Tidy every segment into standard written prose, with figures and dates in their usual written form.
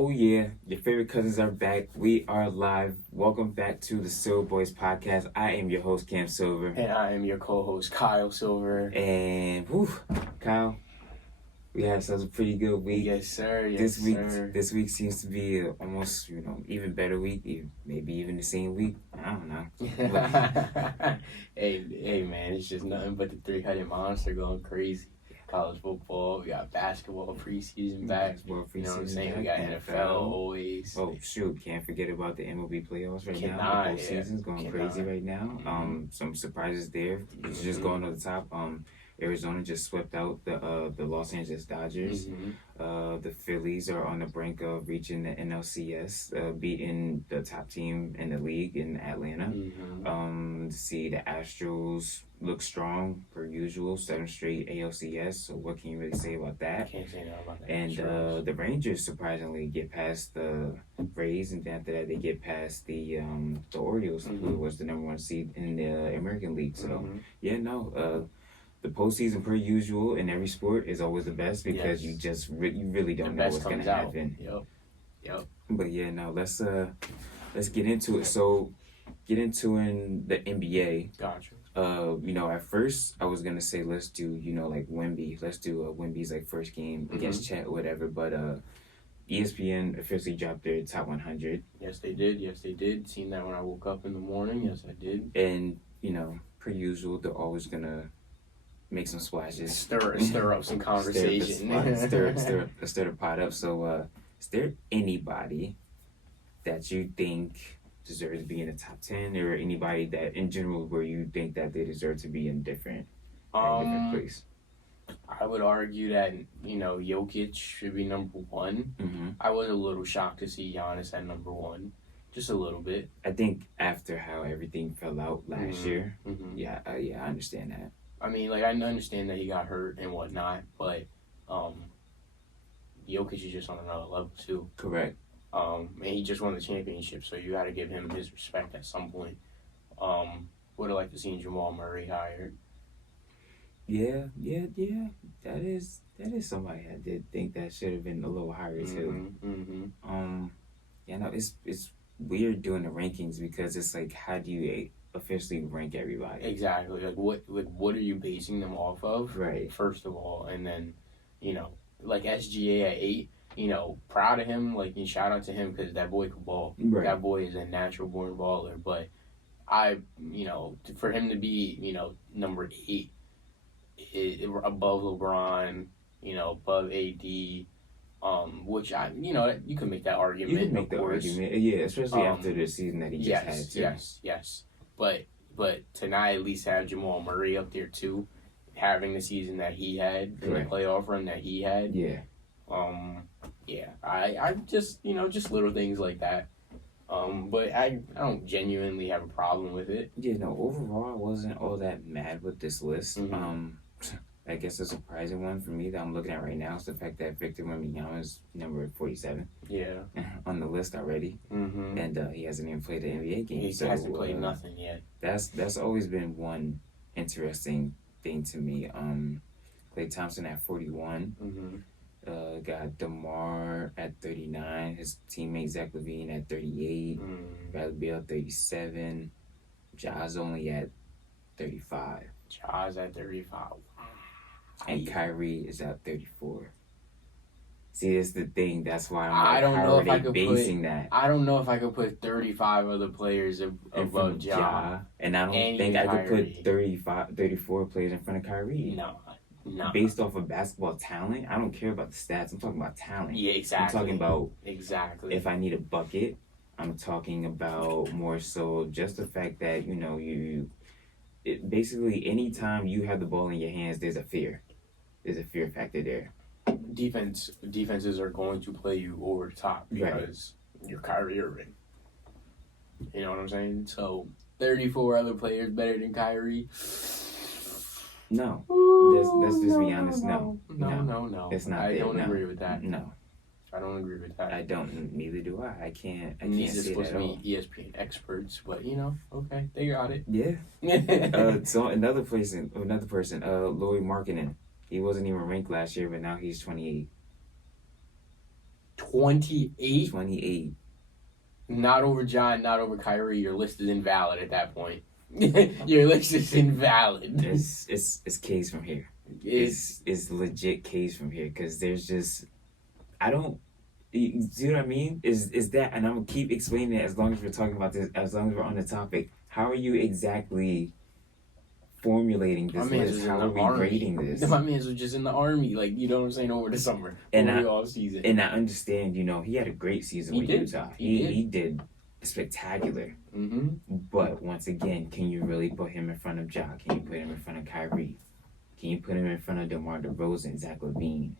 Oh yeah, your favorite cousins are back. We are live. Welcome back to the Silver Boys podcast. I am your host, Cam Silver. And I am your co-host, Kyle Silver. And Kyle, we had ourselves a pretty good week. Yes, sir. This week seems to be almost, even better week. Maybe even the same week. I don't know. Hey, man, it's just nothing but the three-headed monster going crazy. College football, we got basketball preseason back. You know what I'm saying? We got NFL always. Oh shoot, can't forget about the MLB playoffs right now. The postseason's going crazy right now. Some surprises there. Just going to the top. Arizona just swept out the Los Angeles Dodgers. The Phillies are on the brink of reaching the NLCS, beating the top team in the league in Atlanta. See the Astros look strong per usual, 7 straight ALCS. So what can you really say about that? Can't say nothing about that. And the Rangers surprisingly get past the Rays, and after that they get past the Orioles, who was the #1 seed in the American League. So the postseason, per usual, in every sport is always the best because you really don't know what's going to happen. Yep. But let's get into it. So, get into the NBA. Gotcha. At first I was gonna say let's do like Wemby. Let's do Wemby's first game against Chet or whatever. But ESPN officially dropped their top 100. Yes, they did. Seen that when I woke up in the morning. Yes, I did. And per usual, they're always gonna make some splashes, stir up some conversation, stir the pot up. So, is there anybody that you think deserves to be in the top 10, or anybody that in general where you think that they deserve to be in different place? I would argue that Jokic should be number 1. I was a little shocked to see Giannis at number 1, just a little bit. I think after how everything fell out last year, I understand that. I mean, I understand that he got hurt and whatnot, but Jokic is just on another level too. Correct. And he just won the championship, so you got to give him his respect at some point. Would have liked to see Jamal Murray hired. Yeah. That is somebody I did think that should have been a little higher too. It's weird doing the rankings because it's like, how do you officially rank everybody? Exactly. What are you basing them off of? Right. First of all, and then, SGA at 8. Proud of him. Shout out to him because that boy could ball. Right. That boy is a natural born baller. But for him to be, number 8, above LeBron, above AD, which you can make that argument. You can make the argument, especially after the season that he just had too. Yes. But to not at least have Jamal Murray up there too, having the season that he had and the playoff run that he had. I just just little things like that. But I don't genuinely have a problem with it. Overall I wasn't all that mad with this list. I guess a surprising one for me that I'm looking at right now is the fact that Victor Wembanyama is number 47. On the list already. And he hasn't even played an NBA game. He hasn't played nothing yet. That's always been one interesting thing to me. Klay Thompson at 41. Got DeMar at 39. His teammate Zach LaVine at 38. Bradley Beal 37. Ja's only at 35. Ja's at 35. And Kyrie is at 34. See, that's the thing. That's why I don't know if I could basing that. I don't know if I could put 35 other players above Ja. And I don't think I could put 34 players in front of Kyrie. No. Based off of basketball talent, I don't care about the stats. I'm talking about talent. Yeah, exactly. I'm talking about if I need a bucket. I'm talking about more so just the fact that basically anytime you have the ball in your hands, there's a fear factor there. Defenses are going to play you over the top because you're Kyrie Irving. You know what I'm saying? So 34 other players better than Kyrie. No. Let's just be honest. No. It's not. I don't agree with that. No. I don't agree with that. I don't. Neither do I. I can't. These are supposed to be ESPN experts, but okay, they got it. Yeah. So another person, Lauri Markkanen. He wasn't even ranked last year, but now he's 28. 28? 28. Not over John, not over Kyrie. Your list is invalid at that point. Your list is invalid. It's case from here. It's legit case from here because there's just I don't. You see what I mean? Is that, and I'm gonna keep explaining it as long as we're talking about this, as long as we're on the topic. How are you exactly formulating this list? How are we grading this? My man was just in the army, like, you know what I'm saying, over the summer, over the off season. And I understand, he had a great season with Utah. He did spectacular. Mm-hmm. But once again, can you really put him in front of Ja? Can you put him in front of Kyrie? Can you put him in front of DeMar DeRozan, Zach LaVine?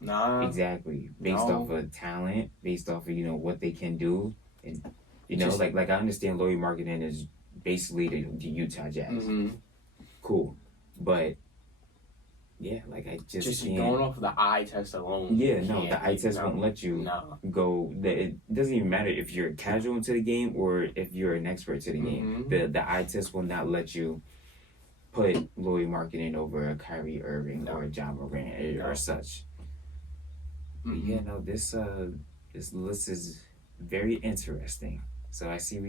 Nah. Exactly. Based off of talent, based off of, what they can do. And, like I understand Lauri Markkanen is basically the Utah Jazz. Mm-hmm. Cool. But, yeah, like I just can't. Going off of the eye test alone. Yeah, no, the eye test won't let you go. It doesn't even matter if you're casual to the game or if you're an expert to the game. The eye test will not let you put Lauri Markkanen over a Kyrie Irving or a John Morant or such. Mm-hmm. Yeah, no, this list is very interesting. So I see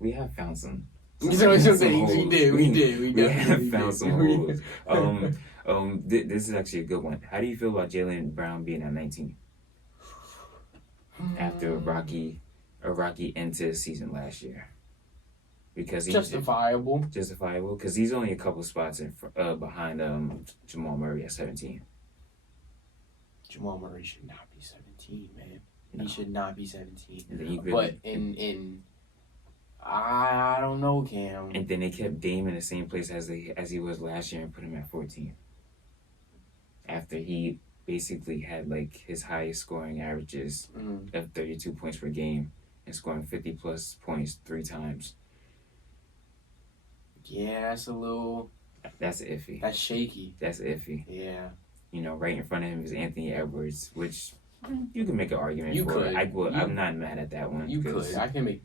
we have found some. We have found some holes. This is actually a good one. How do you feel about Jaylen Brown being at 19 after a rocky end to the season last year? Because he's justifiable because he's only a couple spots behind Jamal Murray at 17. Jamal Murray should not be 17, man. No. He should not be 17. But I don't know, Cam. And then they kept Dame in the same place as he was last year and put him at 14. After he basically had like his highest scoring averages of 32 points per game and scoring 50 plus points 3 times. Yeah, that's iffy. That's shaky. That's iffy. Yeah. Right in front of him is Anthony Edwards, which you can make an argument you for. Could. I'm not mad at that one. You could. I can make,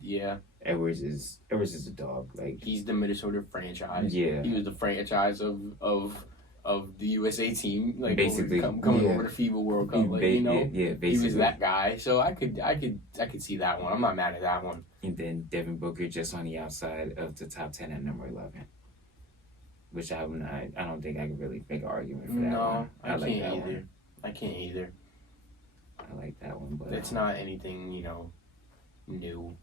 Edwards is a dog. Like, he's the Minnesota franchise. Yeah. He was the franchise of the USA team. Like, basically coming over to FIBA World Cup. Like, basically. He was that guy. So I could see that one. I'm not mad at that one. And then Devin Booker just on the outside of the top 10 at number 11. Which I don't think I can really make an argument for that one. No, I can't either. I can't either. I like that one, but it's not anything, new.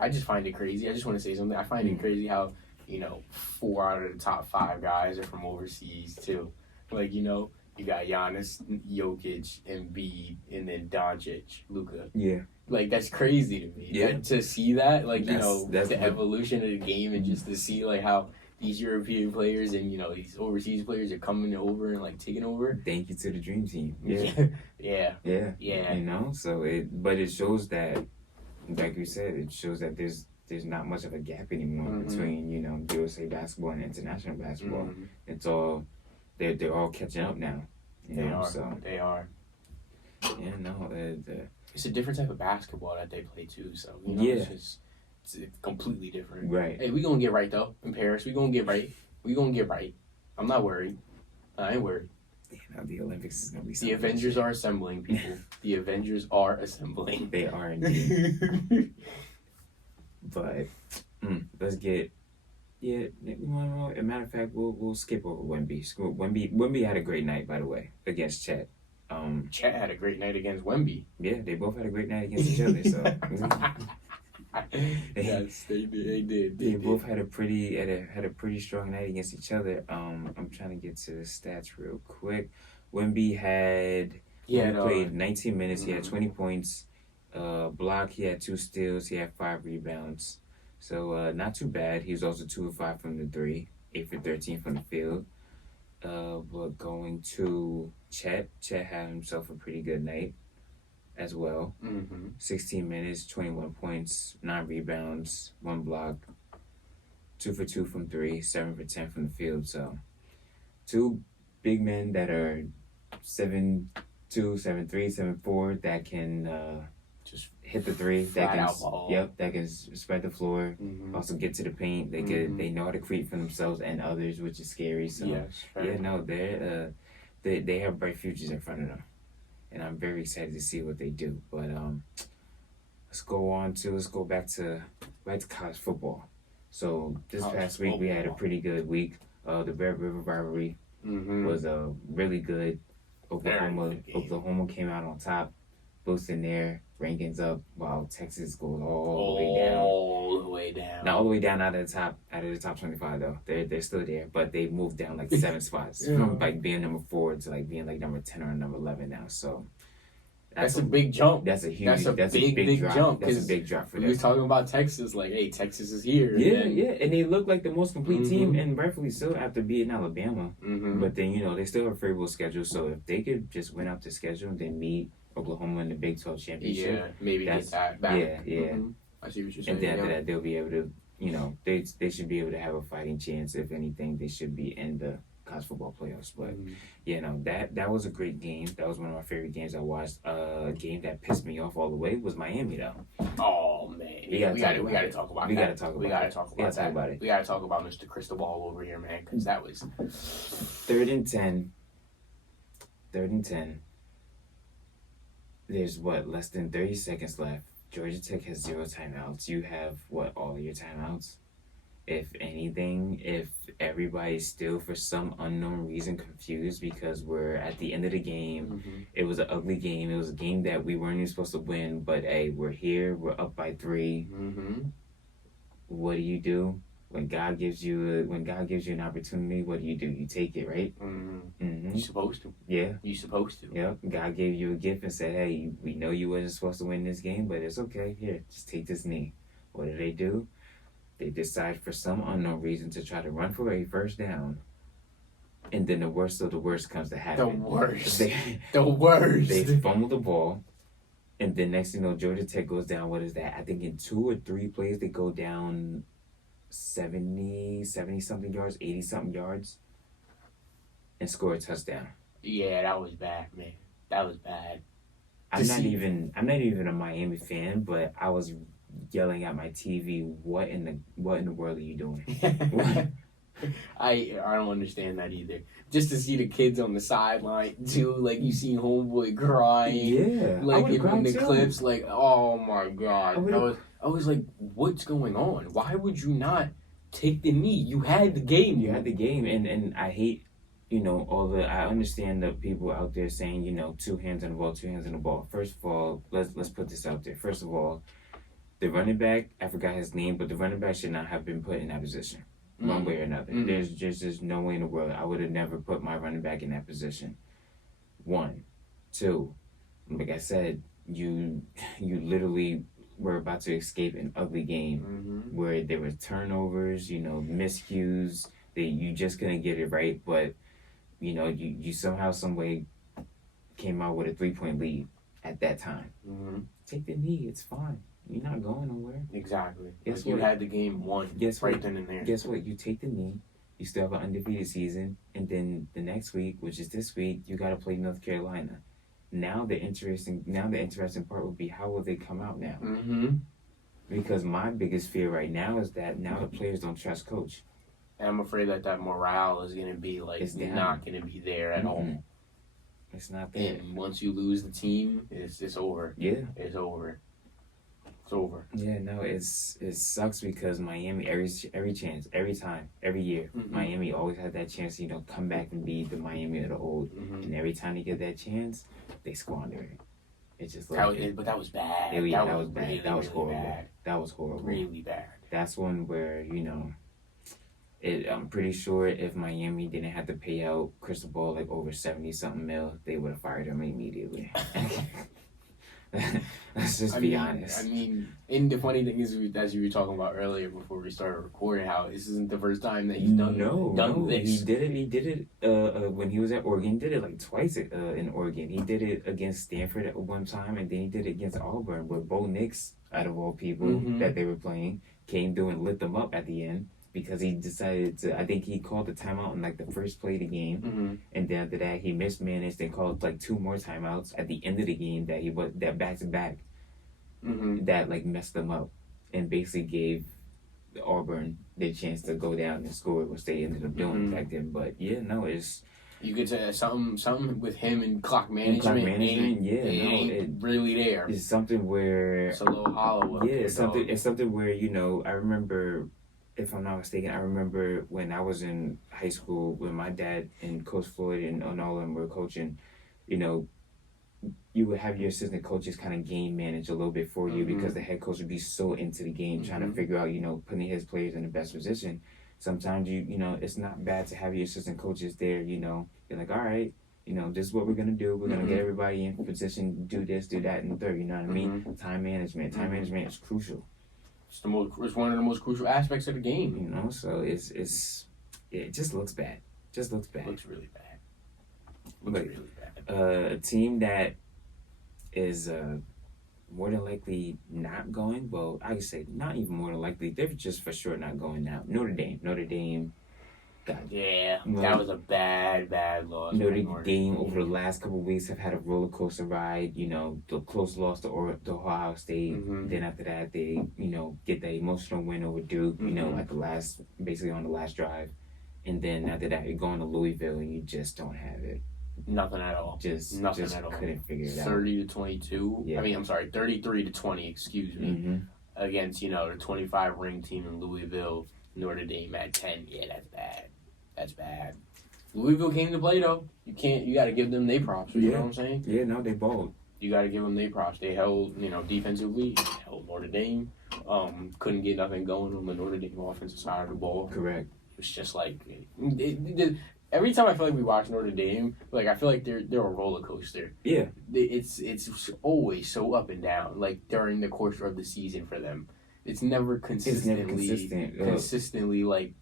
I just find it crazy. I just want to say something. I find it crazy how, 4 out of the top 5 guys are from overseas too. Like, you got Giannis, Jokic, Embiid, and then Doncic, Luka. Yeah. Like, that's crazy to me. Yeah. To see that, like, that's the evolution of the game and just to see, like, how these European players and, these overseas players are coming over and, like, taking over. Thank you to the Dream Team. Yeah. Yeah. So it shows that, like you said, it shows that there's not much of a gap anymore between, USA basketball and international basketball. Mm-hmm. It's all, they're all catching up now. They are. Yeah, no. It's a different type of basketball that they play, too. So, it's completely different. Right. Hey, we gonna get right, though, in Paris. We gonna get right. I'm not worried. I ain't worried. The Olympics is gonna be something. The Avengers are assembling, people. The Avengers are assembling. They are indeed. But let's get. Yeah, as a matter of fact, we'll skip over Wemby. Wemby had a great night, by the way, against Chet. Chet had a great night against Wemby. Yeah, they both had a great night against each other. So. Yes, they did. They both had a pretty strong night against each other. I'm trying to get to the stats real quick. Wemby played 19 minutes. He had 20 points. Block. He had 2 steals. He had 5 rebounds. So not too bad. He was also 2 of 5 from the 3, 8 for 13 from the field. But going to Chet had himself a pretty good night as well. 16 minutes, 21 points, 9 rebounds, 1 block, 2 for 2 from 3, 7 for 10 from the field. So 2 big men that are 7'2", 7'3", 7'4", that can just hit the 3. That can spread the floor. Also get to the paint. They know how to create for themselves and others, which is scary. So they have bright futures in front of them. and I'm very excited to see what they do. But let's go back to college football. So this past week we had a pretty good week. The Red River rivalry was really good. Oklahoma came out on top, boosting their rankings up, while Texas goes all the way down. All the way down. Not all the way down out of the top 25 though. They're still there, but they moved down like 7 spots from like being number 4 to like being like number 10 or number 11 now. So that's a big jump. That's a big drop. That's a big drop for them. We was talking about Texas, like, hey, Texas is here. Yeah, and they look like the most complete team, and rightfully so after beating Alabama. But then they still have a favorable schedule, so if they could just win up the schedule and then meet Oklahoma in the Big 12 championship, maybe get that back. Yeah. I see what you're saying. And then after that, they'll be able to, they should be able to have a fighting chance. If anything, they should be in the college football playoffs. But that was a great game. That was one of my favorite games I watched. A game that pissed me off all the way was Miami though. Oh man, we gotta talk about it. We gotta talk about it. We gotta talk about Mr. Cristobal over here, man, because that was 3rd and 10. 3rd and 10. There's less than 30 seconds left. Georgia Tech has 0 timeouts. You have all of your timeouts. If anything, if everybody's still for some unknown reason confused because we're at the end of the game, it was an ugly game. It was a game that we weren't even supposed to win, but hey, we're here. We're up by 3. What do? When God gives you an opportunity, what do? You take it, right? You're supposed to. Yeah. You're supposed to. Yep. God gave you a gift and said, hey, we know you wasn't supposed to win this game, but it's okay. Here, just take this knee. What do? They decide for some unknown reason to try to run for a first down. And then the worst of the worst comes to happen. The worst. They fumble the ball. And then next thing you know, Georgia Tech goes down. What is that? I think in 2 or 3 plays, they go down 70-something yards, 80-something yards, and score a touchdown. Yeah, that was bad, man. That was bad. I'm not even a Miami fan, but I was yelling at my TV, what in the world are you doing? I don't understand that either. Just to see the kids on the sideline too, like you seen homeboy crying. Yeah. Like in the clips, like, oh my god. I was like, what's going on? Why would you not take the knee? You had the game. You had the game, and I hate, I understand the people out there saying, 2 hands on the ball, 2 hands on the ball. First of all, let's put this out there. First of all, the running back, I forgot his name, but the running back should not have been put in that position, one way or another. There's just no way in the world. I would have never put my running back in that position. 1, 2, like I said, you literally were about to escape an ugly game where there were turnovers, miscues. You just couldn't get it right, but you somehow, some way came out with a 3-point lead at that time. Take the knee, it's fine. You're not going nowhere. Exactly. You had the game won. Right then and there. Guess what? You take the knee. You still have an undefeated season, and then the next week, which is this week, you got to play North Carolina. Now the interesting part would be how will they come out now? Because my biggest fear right now is that now the players don't trust coach. And I'm afraid that morale is going to be it's not going to be there at all. It's not there. And once you lose the team, it's over. Yeah. It's over. It's over. Yeah, no, it sucks because Miami, every chance, every time, every year, Miami always had that chance to, come back and be the Miami of the old. And every time they get that chance, they squander it. It's just like... But that was bad. That was bad. Really, that was horrible. Bad. That was horrible. Really bad. That's one where, I'm pretty sure if Miami didn't have to pay out Cristobal over 70-something mil, they would have fired him immediately. Let's just be honest. And the funny thing is, as you were talking about earlier before we started recording, how this isn't the first time that he's done this. He did it when he was at Oregon. He did it twice in Oregon. He did it against Stanford at one time, and then he did it against Auburn, where Bo Nix, out of all people that they were playing, came through and lit them up at the end. Because he decided to, I think he called the timeout in the first play of the game, and then after that he mismanaged and called 2 more timeouts at the end of the game that back to back, that messed them up, and basically gave Auburn their chance to go down and score, which they ended up doing back then. But yeah, no, You could say something with him and clock management. Ain't really there. It's something where it's a little hollow. It's something where I remember, if I'm not mistaken, I remember when I was in high school when my dad and Coach Floyd and all of them were coaching. You would have your assistant coaches kind of game manage a little bit for you because the head coach would be so into the game trying to figure out, putting his players in the best position. Sometimes it's not bad to have your assistant coaches there, you're like, all right, this is what we're going to do. We're going to get everybody in position, do this, do that, and the third, you know what I mean? Time management is crucial. It's one of the most crucial aspects of the game. So it just looks bad. Looks really bad. A team that is more than likely not going. Well, I would say not even more than likely. They're just for sure not going now. Notre Dame. That was a bad loss. Notre Dame over the last couple of weeks have had a roller coaster ride. The close loss to Ohio State. Then after that, they get that emotional win over Duke. Basically on the last drive, and then after that, you're going to Louisville and you just don't have it. Nothing at all. Nothing at all. Couldn't figure it out. 30-22. Yeah. 33-20. Excuse me. Against the 25 ring team in Louisville. Notre Dame at 10. Yeah, that's bad. That's bad. Louisville came to play though. You got to give them their props. You know what I'm saying? Yeah, no, they balled. You got to give them their props. They held defensively. Held Notre Dame. Couldn't get nothing going on the Notre Dame offensive side of the ball. Correct. It was just like every time I feel like we watch Notre Dame, like I feel like they're a roller coaster. Yeah. It's always so up and down. Like during the course of the season for them, it's never consistently like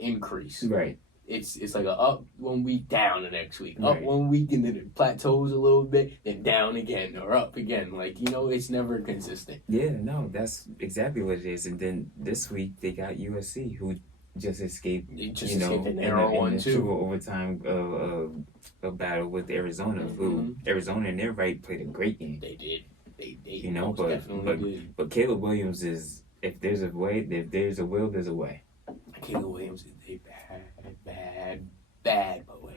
increase. Right. It's like a up 1 week, down the next week, up 1 week, and then it plateaus a little bit, then down again or up again. Like it's never consistent. Yeah, no, that's exactly what it is. And then this week they got USC, who just escaped. Escaped an narrow one too. Super overtime battle with Arizona, who Arizona in their right played a great game. They did. They but Caleb Williams is, if there's a will, there's a way. Caleb Williams is a bad boy.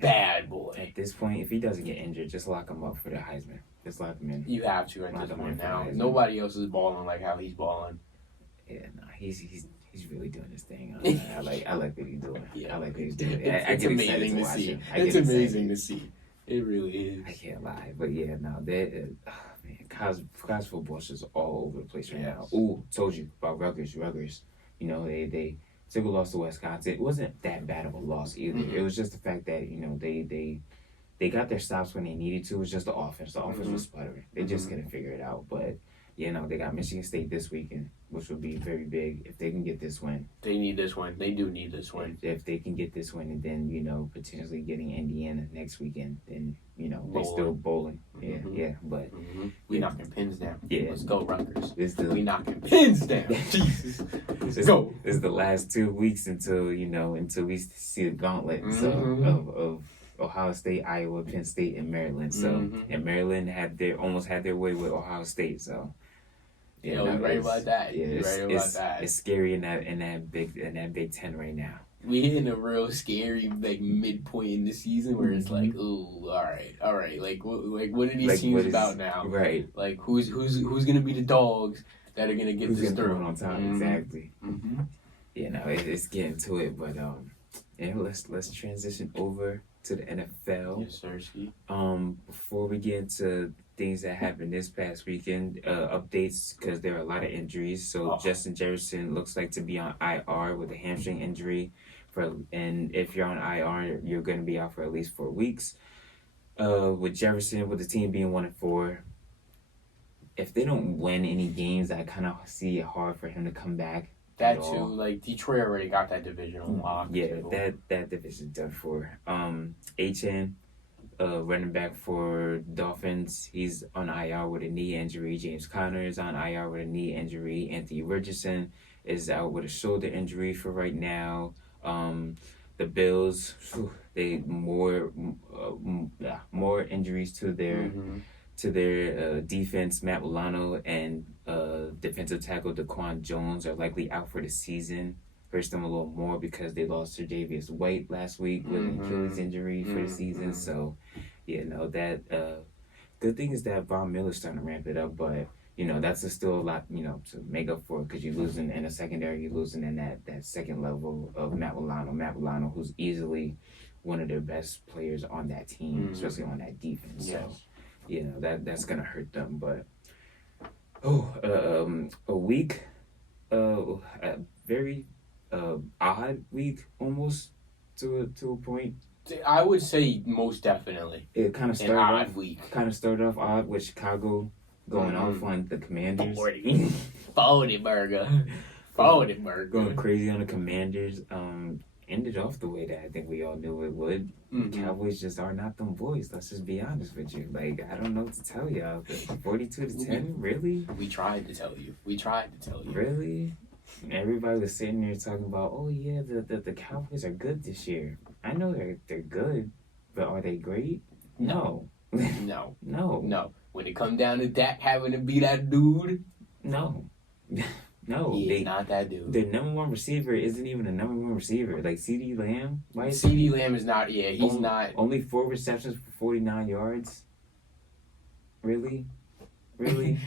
Bad boy. At this point, if he doesn't get injured, just lock him up for the Heisman. Just lock him in. You have to at this point now. Nobody else is balling like how he's balling. Yeah, no, he's really doing his thing. I like what he's doing. Yeah, I like what he's doing. It's amazing to see. It's amazing to see. It really is. I can't lie, but yeah, no, college football is just all over the place right now. Ooh, told you about Rutgers. They took a loss to Wisconsin. It wasn't that bad of a loss either. It was just the fact that they got their stops when they needed to. It was just the offense. The offense was sputtering. They just couldn't figure it out. But they got Michigan State this weekend, which would be very big if they can get this win. They need this win. They do need this win. If they can get this win, and then potentially getting Indiana next weekend, then they're still bowling. Yeah, but we knocking pins down. Yeah, let's go Rutgers. We knocking pins down. Jesus, let's go. It's the last 2 weeks until we see the gauntlet of Ohio State, Iowa, Penn State, and Maryland. So and Maryland almost had their way with Ohio State. So. Yeah, you're right about that. Yeah, it's scary in that Big Ten right now. We hitting a real scary midpoint in the season where it's like, ooh, all right. Like what are these teams about now? Right. Like who's gonna be the dogs that are gonna get this through on top? Exactly. It's getting to it, but let's transition over to the NFL. Yes, sir. Before we get into things that happened this past weekend, updates, because there are a lot of injuries. So Justin Jefferson looks like to be on IR with a hamstring injury, and if you're on IR, you're going to be out for at least 4 weeks. With Jefferson, with the team being 1-4, if they don't win any games, I kind of see it hard for him to come back. That too, like Detroit already got that division unlocked. Yeah, that division done for. HN, running back for Dolphins, he's on IR with a knee injury. James Conner is on IR with a knee injury. Anthony Richardson is out with a shoulder injury for right now. The Bills, they more injuries to their defense. Matt Milano and defensive tackle Daquan Jones are likely out for the season. hurts them a little more because they lost Tre'Davious White last week with an Achilles injury for the season. So, that good thing is that Von Miller's starting to ramp it up, but that's still a lot, to make up for because you're losing in a secondary, you're losing in that second level of Matt Milano, who's easily one of their best players on that team, especially on that defense. Yes. So, that's gonna hurt them. But a week, a very odd week almost to a point. I would say most definitely. It kind of started an off odd week. Kind of started off odd with Chicago going off on the Commanders. 40 burger. Going crazy on the Commanders. Ended off the way that I think we all knew it would. Cowboys just are not them boys. Let's just be honest with you. Like, I don't know what to tell y'all. 42-10, really? We tried to tell you. Really? Everybody was sitting there talking about, oh yeah, the Cowboys are good this year. I know they're good, but are they great? No. No. When it comes down to Dak having to be that dude, no. No, he's not that dude. Their number one receiver isn't even a number one receiver. Like CeeDee Lamb, right? CeeDee Lamb is not. Yeah, he's not. Only 4 receptions for 49 yards. Really?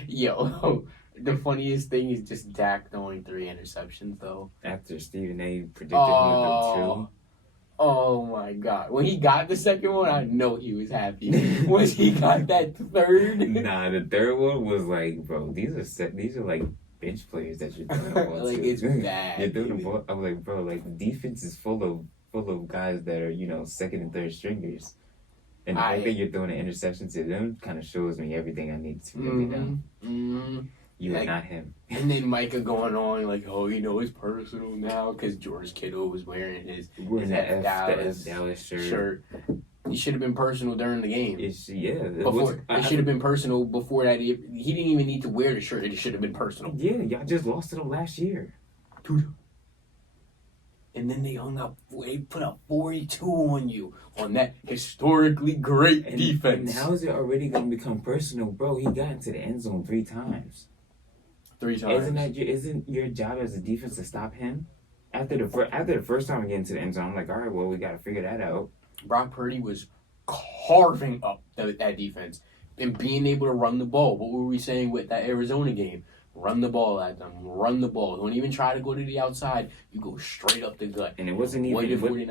Yo, the funniest thing is just Dak throwing 3 interceptions though. After Stephen A. predicted him to throw 2. Oh my God! When he got the second one, I know he was happy. Once he got that third, nah, the third one was like, bro, these are like bench players that you're throwing the ball like to. It's bad. You're throwing the ball. I was like, bro, like the defense is full of guys that are second and third stringers, and the fact that you're throwing an interception to them kind of shows me everything I need to really know. You are not him. And then Micah going on like, oh, it's personal now because George Kittle was wearing his Dallas shirt. It should have been personal during the game. It should have been personal before that. He didn't even need to wear the shirt. It should have been personal. Yeah, y'all just lost to them last year. Dude. And then they put up 42 on you on that historically great defense. And how is it already going to become personal? Bro, he got into the end zone 3 times. 3 times. Isn't your job as a defense to stop him? After the first time we get into the end zone, I'm like, all right, well, we got to figure that out. Brock Purdy was carving up that defense and being able to run the ball. What were we saying with that Arizona game? Run the ball at them. Run the ball. Don't even try to go to the outside. You go straight up the gut. And it wasn't even...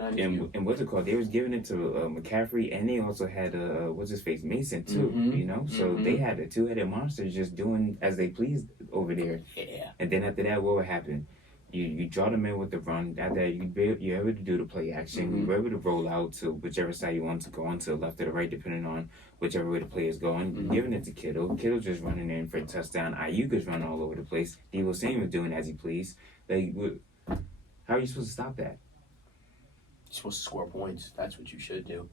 And what's it called? They was giving it to McCaffrey, and they also had, Mason, too, So they had a 2-headed monster just doing as they pleased over there. Yeah. And then after that, what would happen? You draw them in with the run. After that, you're able to do the play action. You're able to roll out to whichever side you want to go on, to the left or the right, depending on whichever way the play is going. Giving it to Kittle. Kittle's just running in for a touchdown. Ayuk is running all over the place. Deebo Samuel doing as he please. Like, how are you supposed to stop that? You're supposed to score points. That's what you should do.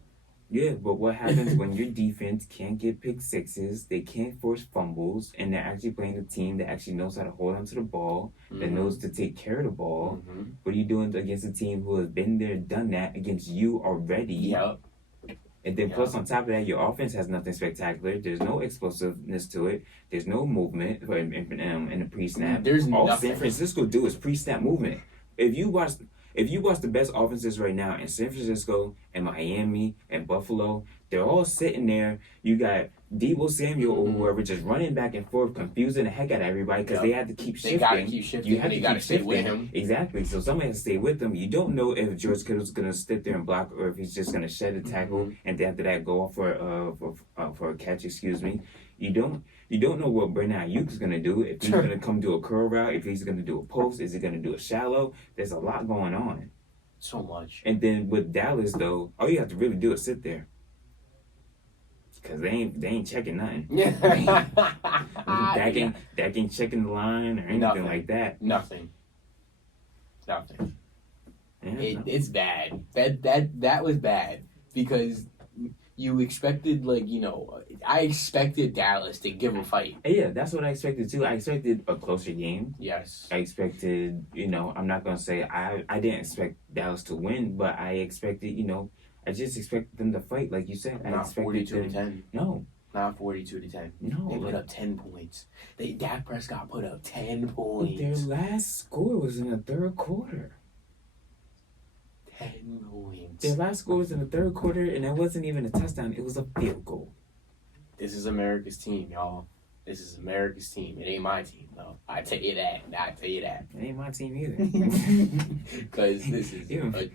Yeah, but what happens when your defense can't get pick sixes, they can't force fumbles, and they're actually playing a team that actually knows how to hold on to the ball, that knows to take care of the ball? What are you doing against a team who has been there, done that against you already? Yep. And then plus on top of that, your offense has nothing spectacular. There's no explosiveness to it. There's no movement in the pre-snap. There's all nothing. San Francisco do is pre-snap movement. If you watch the best offenses right now in San Francisco and Miami and Buffalo, they're all sitting there. You got Deebo Samuel or whoever just running back and forth, confusing the heck out of everybody because they have to keep shifting. They got to keep shifting. You have to keep stay with him. Exactly. So somebody has to stay with them. You don't know if George Kittle's going to sit there and block or if he's just going to shed a tackle and then after that go off for a catch. Excuse me. You don't know what Brandon Ayuk is going to do. If he's going to come do a curl route, if he's going to do a post, is he going to do a shallow? There's a lot going on. So much. And then with Dallas, though, all you have to really do is sit there. Because they ain't checking nothing. Yeah. Dak ain't checking the line or anything like that. Nothing. Yeah, It's bad. That was bad. Because you expected, I expected Dallas to give a fight. Yeah, that's what I expected too. I expected a closer game. Yes. I expected, I'm not going to say I didn't expect Dallas to win, but I expected, I just expected them to fight, like you said. Not 42-10. No. Not 42-10. No. They put up 10 points. Dak Prescott put up 10 points. Their last score was in the third quarter. 10 points. Their last score was in the third quarter, and it wasn't even a touchdown. It was a field goal. This is America's team, y'all. This is America's team. It ain't my team, though. I tell you that. It ain't my team either. Because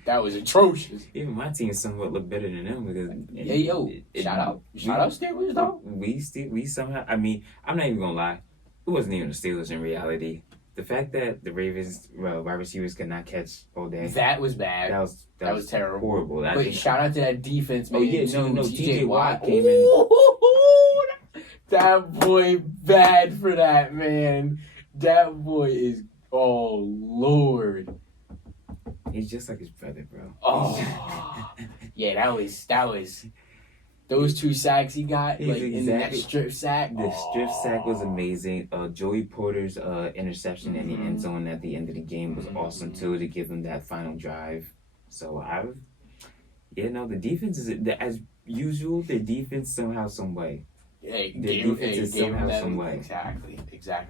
that was atrocious. Even my team somewhat look better than them because. Shout out Steelers though. We somehow. I mean, I'm not even gonna lie. It wasn't even the Steelers in reality. The fact that the Ravens wide receivers could not catch all day. That was bad. That was terrible. Horrible. But shout out to that defense, man. TJ Watt came in. That boy bad for that, man. That boy is, oh Lord. He's just like his brother, bro. Oh, yeah, that was those 2 sacks he got, in that strip sack. The strip sack was amazing. Joey Porter's interception in the end zone at the end of the game was awesome too, to give them that final drive. So the defense is, as usual. Their defense somehow, some way. Exactly.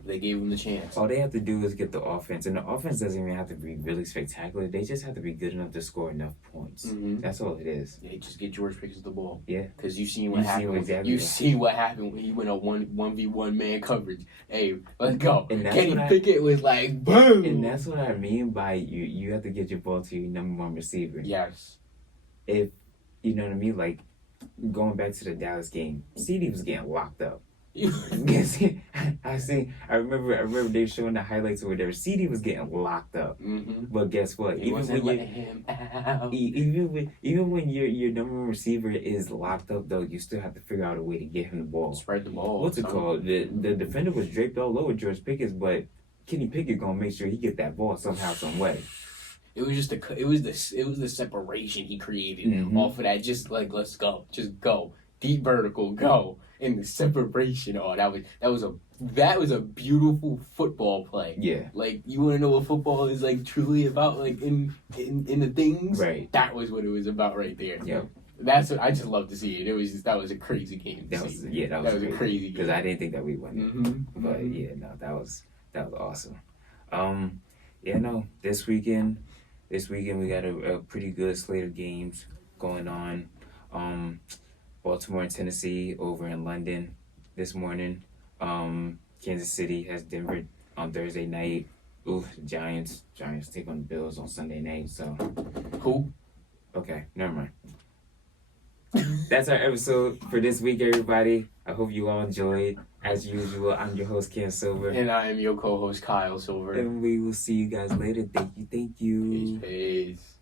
They gave him the chance. All they have to do is get the offense, and the offense doesn't even have to be really spectacular. They just have to be good enough to score enough points. Mm-hmm. That's all it is. Yeah, just get George Pickens the ball. Yeah, because you've seen what happened. You've seen what happened when he went on 1v1 man coverage. Hey, let's go. Kenny Pickett was like, boom. And that's what I mean by you have to get your ball to your number 1 receiver. Yes. If you know what I mean, like. Going back to the Dallas game, CD was getting locked up. I remember they were showing the highlights or whatever. CD was getting locked up. Mm-hmm. But guess what? Even when your number 1 receiver is locked up, though, you still have to figure out a way to get him the ball. Spread the ball. What's it called? The defender was draped all over George Pickens, but Kenny Pickett gonna make sure he get that ball somehow, some way. It was the separation he created off of that. Just like, let's go, just go deep vertical, go, and the separation. Oh, that was a beautiful football play. Yeah, like you want to know what football is like truly about, like in the things. Right. That was what it was about right there. Yep. That's what I just love to see it. That was a crazy game. That was a crazy game because I didn't think that we won it. Mm-hmm. But yeah, no, that was awesome. This weekend we got a pretty good slate of games going on. Baltimore and Tennessee over in London this morning. Kansas City has Denver on Thursday night. Giants take on the Bills on Sunday night. So cool. Okay, never mind. That's our episode for this week, everybody. I hope you all enjoyed. As usual, I'm your host, Ken Silver. And I am your co-host, Kyle Silver. And we will see you guys later. Thank you. Peace.